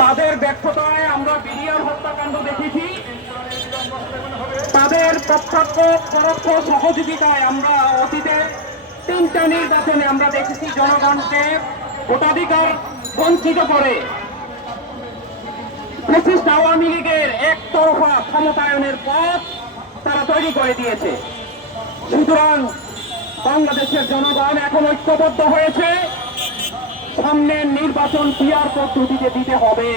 তাদের ব্যর্থতায় আমরা বিডিআর হত্যাকাণ্ড দেখেছি, তাদের প্রত্যক্ষ পরোক্ষ সহযোগিতায় আমরা অতীতে 3টা নির্বাচনে আমরা দেখেছি জনগণকে ভোটাধিকার বঞ্চিত করে ফ্যাসিস্ট আওয়ামী লীগের একতরফা ক্ষমতায়নের পথ তারা তৈরি করে দিয়েছে। সুতরাং বাংলাদেশের জনগণ এখন ঐক্যবদ্ধ হয়েছে, সামনের নির্বাচন পিআর পদ্ধতিতে দিতে হবে।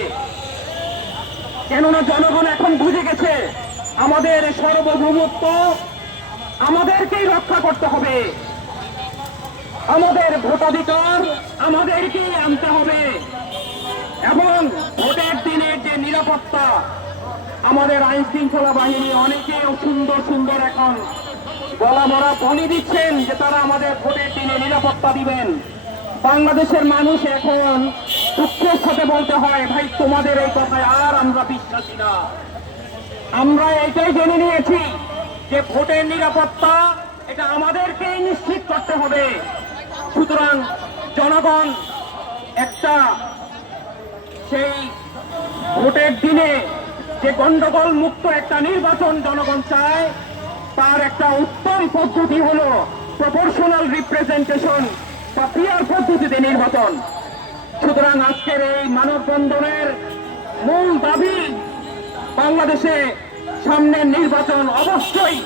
কেননা জনগণ এখন বুঝে গেছে আমাদের সার্বভৌমত্ব আমাদেরকেই রক্ষা করতে হবে, আমাদের ভোটাধিকার আমাদেরকেই আনতে হবে এবং ভোটের দিনের যে নিরাপত্তা, আমাদের আইন শৃঙ্খলা বাহিনী অনেকে সুন্দর সুন্দর এখন গলা মরা বলি দিচ্ছেন যে তারা আমাদের ভোটের দিনে নিরাপত্তা দিবেন। বাংলাদেশের মানুষ এখন দুঃখের সাথে বলতে হয়, ভাই তোমাদের এই কথায় আর আমরা বিশ্বাসী না। আমরা এটাই জেনে নিয়েছি যে ভোটের নিরাপত্তা এটা আমাদেরকেই নিশ্চিত করতে হবে। সুতরাং জনগণ একটা সেই ভোটের দিনে যে গন্ডগোল মুক্ত একটা নির্বাচন জনগণ চায়, তার একটা উত্তম পদ্ধতি হলো প্রপোর্শনাল রিপ্রেজেন্টেশন বা পিআর পদ্ধতিতে নির্বাচন। সুতরাং আজকের এই মানববন্ধনের মূল দাবি, বাংলাদেশে সামনের নির্বাচন অবশ্যই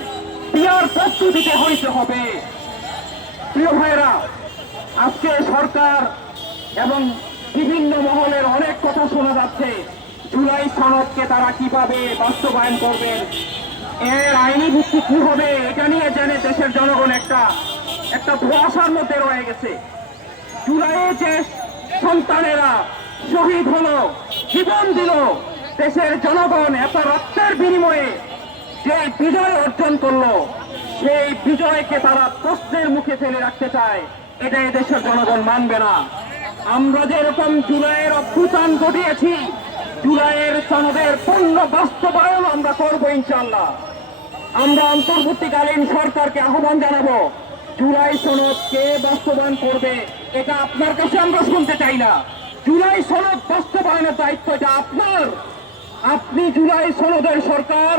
পিআর পদ্ধতিতে হইতে হবে। প্রিয় ভাইরা, আজকে সরকার এবং বিভিন্ন মহলের অনেক কথা শোনা যাচ্ছে, জুলাই সনদকে তারা কিভাবে বাস্তবায়ন করবেন, এর আইনি ভিত্তি কি হবে, এটা নিয়ে জেনে দেশের জনগণ একটা ধোঁয়াশার মধ্যে রয়ে গেছে। জুলাইয়ে যে সন্তানেরা শহীদ হলো, জীবন দিল, দেশের জনগণ এত রক্তের বিনিময়ে যে বিজয় অর্জন করলো, সেই বিজয়কে তারা প্রশ্নের মুখে ফেলে রাখতে চায়। এটা দেশের জনগণ মানবে না। আমরা যেরকম জুলাইয়ের অভ্যুত্থান ঘটিয়েছি, জুলাইয়ের সনদের পূর্ণ বাস্তবায়ন আমরা করবো ইনশাআল্লাহ। আমরা অন্তর্বর্তীকালীন সরকারকে আহ্বান জানাবো, জুলাই সনদ কে বাস্তবায়ন করবে এটা আপনার কাছে আমরা শুনতে চাই না। জুলাই সনদ বাস্তবায়নের দায়িত্ব এটা আপনার। আপনি জুলাই সনদের সরকার,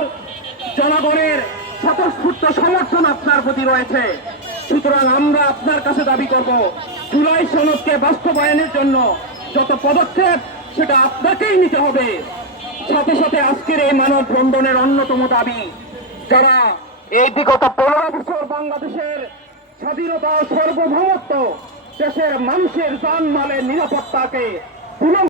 জনগণের স্বতঃস্ফূর্ত সমর্থন আপনার প্রতি রয়েছে। সুতরাং আমরা আপনার কাছে দাবি করব, জুলাই সনদকে বাস্তবায়নের জন্য যত পদক্ষেপ সেটা আপনাকেই নিতে হবে। সাথে সাথে আজকের এই মানববন্ধনের অন্যতম দাবি, যারা এই বিগত 15 বছর বাংলাদেশের স্বাধীনতা ও সার্বভৌমত্ব, দেশের মানুষের জানমালের নিরাপত্তাকে